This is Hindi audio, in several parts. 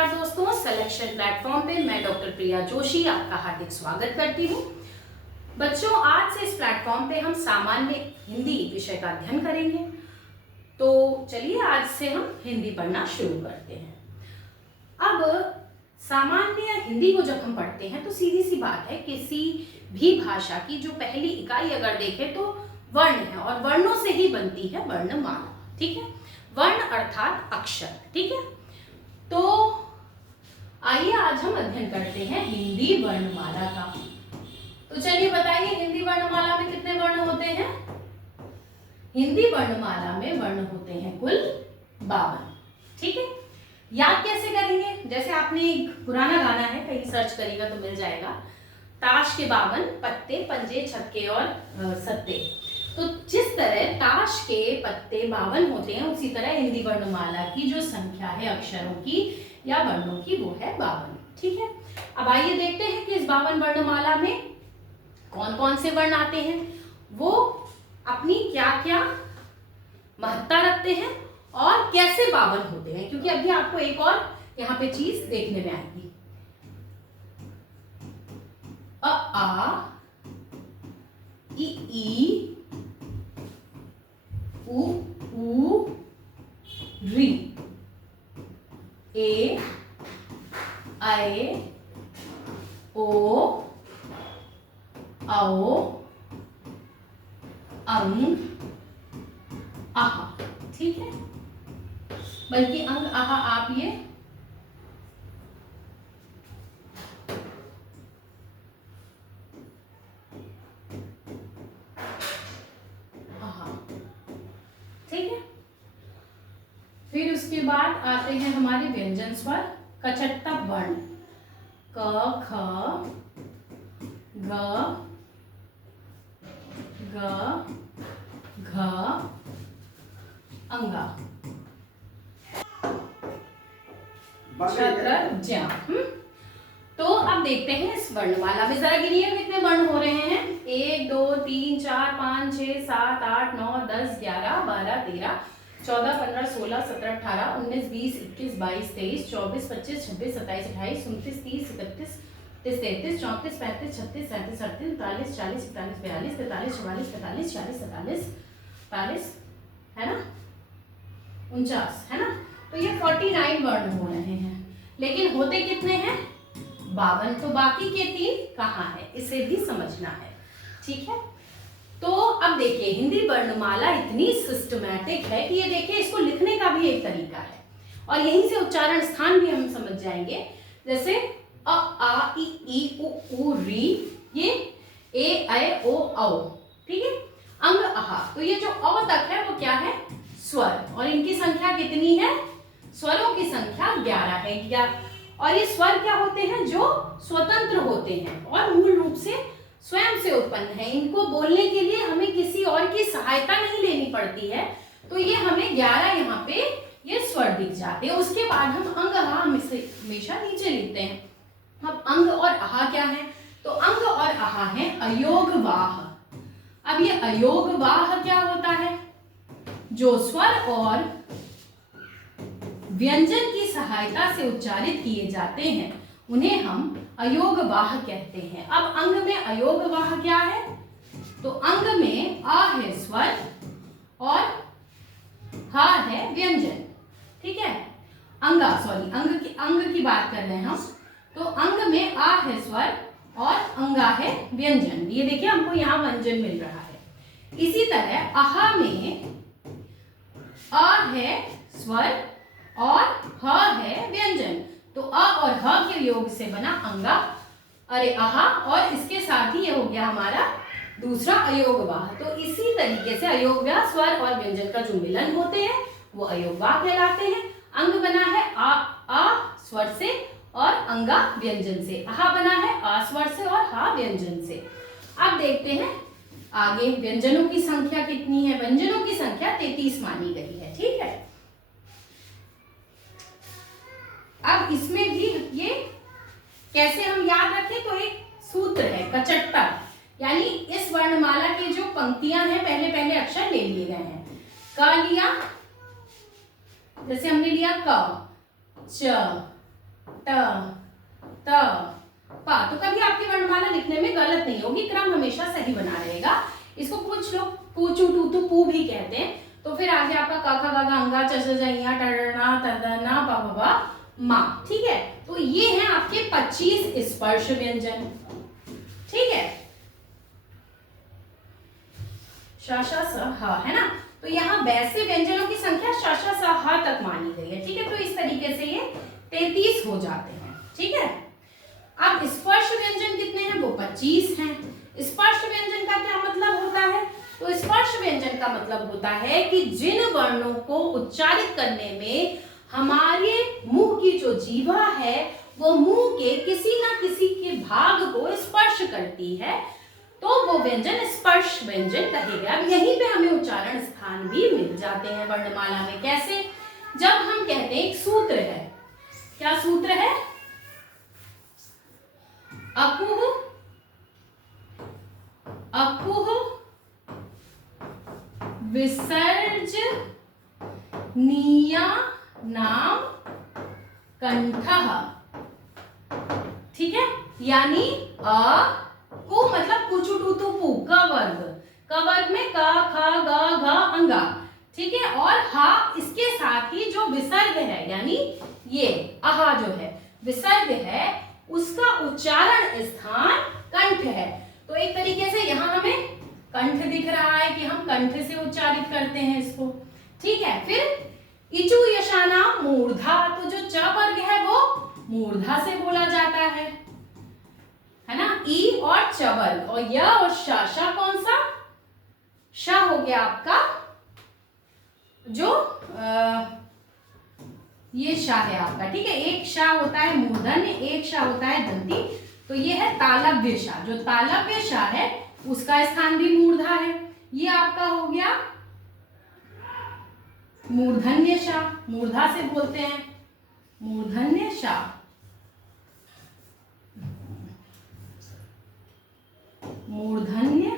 नमस्कार दोस्तों, सिलेक्शन प्लेटफॉर्म पे मैं डॉक्टर प्रिया जोशी आपका हार्दिक स्वागत करती हूँ। बच्चों, आज से इस प्लेटफॉर्म पे हम सामान्य हिंदी विषय का अध्ययन करेंगे। तो चलिए आज से हम हिंदी पढ़ना शुरू करते हैं। अब सामान्य हिंदी को जब हम पढ़ते हैं तो सीधी सी बात है, किसी भी भाषा की जो पहली इकाई अगर देखें तो वर्ण है और वर्णों से ही बनती है वर्णमाला। ठीक है, वर्ण अर्थात अक्षर। ठीक है, तो आइए आज हम अध्ययन करते हैं हिंदी वर्णमाला का। तो चलिए बताइए, हिंदी वर्णमाला में कितने वर्ण होते हैं? हिंदी वर्णमाला में वर्ण होते हैं कुल 52। ठीक है, याद कैसे करेंगे? जैसे आपने एक पुराना गाना है, कहीं सर्च करेगा तो मिल जाएगा, ताश के 52 पत्ते, पंजे, छक्के और सत्ते। तो जिस तरह ताश के पत्ते 52 होते हैं, उसी तरह हिंदी वर्णमाला की जो संख्या है अक्षरों की या वर्णों की, वो है 52। ठीक है, अब आइए देखते हैं कि इस 52 वर्णमाला में कौन कौन से वर्ण आते हैं, वो अपनी क्या क्या महत्ता रखते हैं और कैसे 52 होते हैं, क्योंकि अभी आपको एक और यहाँ पे चीज देखने में आएगी। अ आ ई उ री, ए ऐ ओ औ अंग आहा। ठीक है, बल्कि अंग आहा आप ये फिर उसके बाद आते हैं हमारे व्यंजन स्वर, कचट्टा वर्ण, क ख ग घ अंगा छत्र ज्या। तो अब देखते हैं इस वर्णमाला में, जरा गिनिए कितने वर्ण हो रहे हैं। 1 2 3 4 5 6 7 8 9 10 11 12 13 14 15 16 17 18 19 20 21 22 23 24 25 26 27 28 29 30 31 33 34 35 36 37 38 39 40 41 42 43 44 45 46 47 48 है ना, 49 है ना। तो ये 49 वर्ण हो रहे हैं, लेकिन होते कितने हैं? 52। तो बाकी के 3 कहाँ है, इसे भी समझना है। ठीक है, तो अब देखिए हिंदी वर्णमाला इतनी सिस्टमैटिक है कि ये देखिए, इसको लिखने का भी एक तरीका है और यहीं से उच्चारण स्थान भी हम समझ जाएंगे। जैसे अ आ ई उ री, ये ए ऐ ओ औ। ठीक है, अंग आहा, तो ये जो औ तक है वो क्या है? स्वर, और इनकी संख्या कितनी है? स्वरों की संख्या 11 है। और ये स्वर क्या होते हैं? जो स्वतंत्र होते हैं और मूल रूप से स्वयं से उत्पन्न है। इनको बोलने के लिए हमें किसी और की सहायता नहीं लेनी पड़ती है। तो ये हमें 11 यहाँ पे ये स्वर दिख जाते हैं। उसके बाद हम अंग आहा हमेशा नीचे लिखते हैं। अब अंग और आहा क्या है? तो अंग और आहा है अयोगवाह। अब ये अयोगवाह क्या होता है? जो स्वर और व्यंजन की सहायता से उच्चारित किए जाते हैं, उन्हें हम अयोगवाह कहते हैं। अब अंग में अयोगवाह क्या है? तो अंग में आ है स्वर और हा है व्यंजन। ठीक है, अंग की बात कर रहे हैं हम। तो अंग में आ है स्वर और अंगा है व्यंजन। ये देखिए, हमको यहाँ व्यंजन मिल रहा है। इसी तरह आहा में आ है स्वर और ह है व्यंजन। तो अ और ह के योग से बना अंगा, अरे आहा, और इसके साथ ही ये हो गया हमारा दूसरा अयोगवाह। तो इसी तरीके से अयोगवाह स्वर और व्यंजन का जो मिलन होते हैं वो अयोगवाह कहलाते हैं। अंग बना है आ स्वर से और अंगा व्यंजन से, आहा बना है आ स्वर से और हा व्यंजन से। अब देखते हैं आगे व्यंजनों की संख्या कितनी है। व्यंजनों की संख्या 33 मानी गई है। ठीक है, अब इसमें भी ये कैसे हम याद रखें, तो एक सूत्र है कचट्टा, यानी इस वर्णमाला की जो पंक्तियां हैं, पहले पहले अक्षर ले लिए गए हैं। क लिया, जैसे हमने लिया क, च, ट, त, पा। तो कभी आपकी वर्णमाला लिखने में गलत नहीं होगी, क्रम हमेशा सही बना रहेगा। इसको कुछ लोग पूचू टूतू पू भी कहते हैं। तो फिर आगे आपका क ख ग घ अंगा च छ ज ञ ट ड़ ण त द न प फ ब मा। ठीक है, तो ये हैं आपके 25 स्पर्श व्यंजन। ठीक है, श श स ह है ना। तो यहाँ वैसे व्यंजनों की संख्या श श स ह तक मानी गई है। ठीक है, तो इस तरीके से ये 33 हो जाते हैं। ठीक है, अब स्पर्श व्यंजन कितने हैं? वो 25 हैं। स्पर्श व्यंजन का क्या मतलब होता है? तो स्पर्श व्यंजन का मतलब होता है कि जिन वर्णों को उच्चारित करने में हमारे मुंह की जो जीवा है वो मुंह के किसी ना किसी के भाग को स्पर्श करती है, तो वो व्यंजन स्पर्श व्यंजन कहेगा। अब यहीं पे हमें उच्चारण स्थान भी मिल जाते हैं वर्णमाला में। कैसे? जब हम कहते हैं एक सूत्र है, क्या सूत्र है? अकुह अकुह विसर्ज नीया नाम कंठः। ठीक है, यानी अ कु मतलब कुचु टूतु पू, क वर्ग, क वर्ग में क ख ग घ अंगा। ठीक है, और हा इसके साथ ही जो विसर्ग है यानी ये अहा जो है विसर्ग है, उसका उच्चारण स्थान कंठ है। तो एक तरीके से यहाँ हमें कंठ दिख रहा है कि हम कंठ से उच्चारित करते हैं इसको। ठीक है, फिर इचु यशाना मूर्धा, तो जो च वर्ग है वो मूर्धा से बोला जाता है ना, ई और च वर्ग। और य और श कौन सा? श हो गया आपका जो ये श है आपका। ठीक है, एक श होता है मूर्धन्य, एक श होता है दंती। तो ये है तालव्य श। जो तालव्य श है उसका स्थान भी मूर्धा है। ये आपका हो गया मूर्धन्य श, मूर्धा से बोलते हैं मूर्धन्य श। मूर्धन्य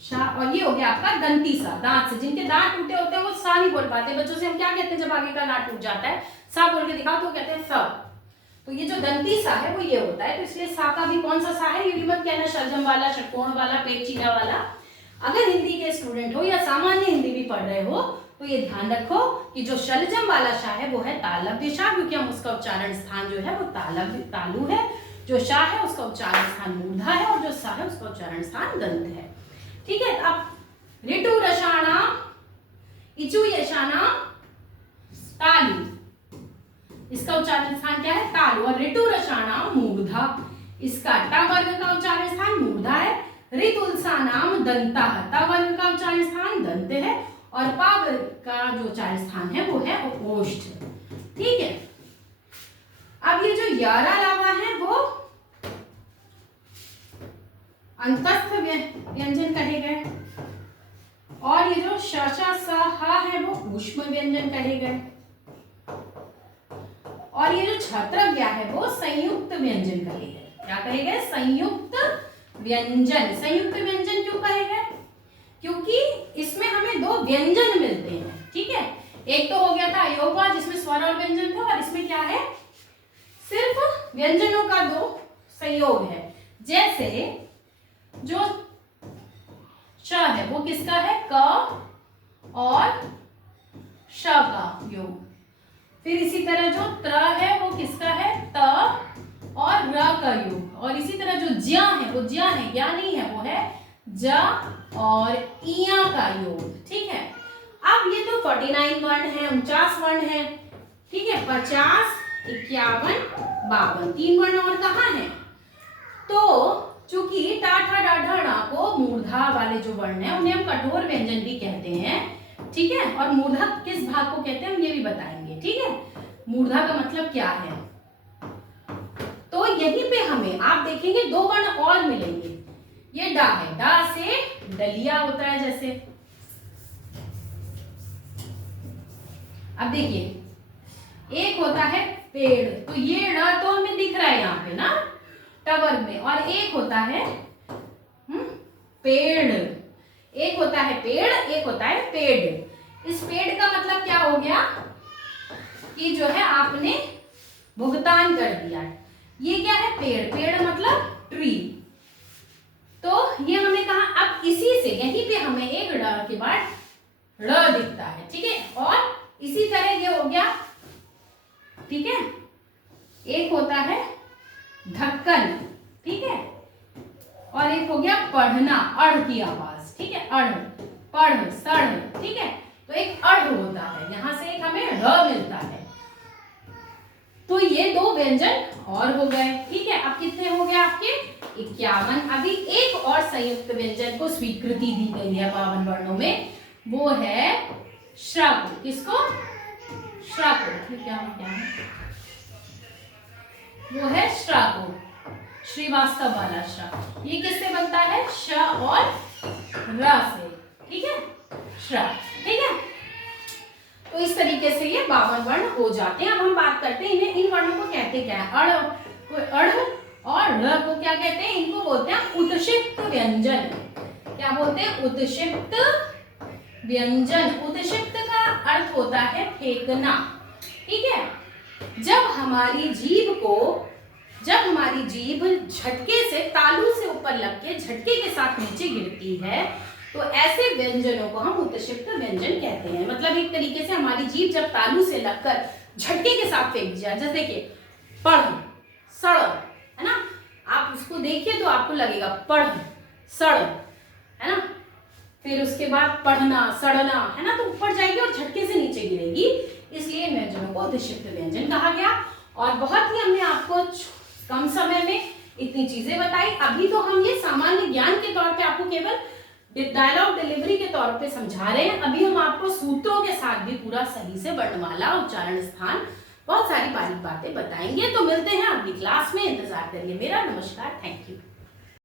श। और ये हो गया आपका दंती सा, दांत से। जिनके दांत टूटे होते हैं वो सा नहीं बोल पाते। बच्चों से हम क्या कहते हैं जब आगे का दांत टूट जाता है? सा बोल के दिखाओ तो कहते हैं स। तो ये जो दंती सा है वो ये होता है। तो इसलिए सा का भी कौन सा सा है ये भी मत कहना, शलजम वाला, षटकोण वाला, पेचीना वाला। अगर हिंदी के स्टूडेंट हो या सामान्य हिंदी भी पढ़ रहे हो तो ये ध्यान रखो कि जो शलजम वाला श है वो है तालव्य श, क्योंकि हम उसका उच्चारण स्थान जो है वो तालु है। जो श है उसका उच्चारण स्थान मूर्धा है और जो स है उसका उच्चारण स्थान दंत है। ठीक है, अब ऋतु रसाणा इचु यशाना तालु, इसका उच्चारण स्थान क्या है? तालु। और ऋतु रसाणा मूर्धा, इसका ट वर्ग का उच्चारण स्थान मूर्धा है। ऋतुलसानाम दंता, त वर्ग का उच्चारण स्थान दंत है। और पा वर्ग का जो उच्चारण स्थान है वो है ओष्ठ। ठीक है, अब ये जो यारा लावा है वो अंतस्थ व्यंजन कहे गए, और ये जो श श स ह है वो ऊष्म व्यंजन कहे गए, और ये जो छत्रज्ञ है वो संयुक्त व्यंजन कहे गए। क्या कहे गए? संयुक्त व्यंजन। संयुक्त व्यंजन क्यों कहे गए? क्योंकि इसमें हमें दो व्यंजन मिलते हैं। ठीक है, एक तो हो गया था अयोगवा जिसमें स्वर और व्यंजन थे, और इसमें क्या है? सिर्फ व्यंजनों का दो संयोग है। जैसे जो श है वो किसका है? क और श का योग। फिर इसी तरह जो त्र है वो किसका है? त और र का योग। और इसी तरह जो ज्या है वो ज्या है, या नहीं है, वो है ज और इया का योग। ठीक है, अब ये तो 49 वर्ण है, 49 वर्ण है। ठीक है, 50, 51, 52, 3 वर्ण और कहाँ है? तो चूंकि टा ठा डा ढा णा को मूर्धा वाले जो वर्ण है उन्हें हम कठोर व्यंजन भी कहते हैं। ठीक है, और मूर्धा किस भाग को कहते हैं हम ये भी बताएंगे। ठीक है, मूर्धा का मतलब क्या है? तो यहीं पे हमें आप देखेंगे दो वर्ण और मिलेंगे। ये डा है, डा से डलिया होता है जैसे। अब देखिए एक होता है पेड़, तो ये ड़ तो हमें दिख रहा है यहाँ पे ना टवर में, और एक होता है पेड़। एक होता है पेड़, एक होता है पेड़। इस पेड़ का मतलब क्या हो गया कि जो है आपने भुगतान कर दिया। ये क्या है? पेड़। पेड़ मतलब ट्री। तो ये हमने कहा। अब इसी से यहीं पे हमें एक ड़ के बाद ड़ दिखता है, ठीक है। और इसी तरह ये हो गया, ठीक है। एक होता है ढक्कन, ठीक है, और एक हो गया पढ़ना, अड़ की आवाज, ठीक है, अड़, पढ़, सड़, ठीक है। तो एक अड़ होता है, यहां से एक हमें र मिलता है। तो ये दो व्यंजन और हो गए, ठीक है। अब कितने हो गए आपके? 51। अभी एक और संयुक्त व्यंजन को स्वीकृति दी गई है 52 वर्णों में, वो है श्र को। किसको? श्र को। क्या है? वो है श्र को, श्रीवास्तव वाला श्र। ये किससे बनता है? श और र से, ठीक है, श्र, ठीक है। तो इस तरीके से ये 52 वर्ण हो जाते हैं। अब हम बात करते हैं इन्हें, इन वर्णों को कहते क्या है? अड़ और र को क्या कहते हैं? इनको बोलते हैं उत्क्षिप्त व्यंजन। क्या बोलते हैं? उत्क्षिप्त व्यंजन। उत्क्षिप्त का अर्थ होता है फेंकना, ठीक है। जब हमारी जीभ झटके से, तालू से ऊपर लग के झटके के साथ नीचे गिरती है, तो ऐसे व्यंजनों को हम उत्क्षिप्त व्यंजन कहते हैं। मतलब एक तरीके से हमारी जीभ जब तालू से लगकर झटके के साथ फेंक जाए, जैसे देखिए पढ़, सड़, है ना। आप उसको देखिए तो आपको लगेगा पढ़, सड़, है ना। फिर उसके बाद पढ़ना, सड़ना, है ना, तो ऊपर जाएगी और झटके से नीचे गिरेगी। इसलिए व्यंजनों को उत्क्षिप्त व्यंजन कहा गया। और बहुत ही हमने आपको कम समय में इतनी चीजें बताई। अभी तो हम ये सामान्य ज्ञान के तौर पे आपको केवल डायलॉग डिलीवरी के तौर पे समझा रहे हैं। अभी हम आपको सूत्रों के साथ भी पूरा सही से वर्णमाला, उच्चारण स्थान, बहुत सारी बारीक बातें बताएंगे। तो मिलते हैं अगली क्लास में, इंतजार करिए मेरा। नमस्कार, थैंक यू।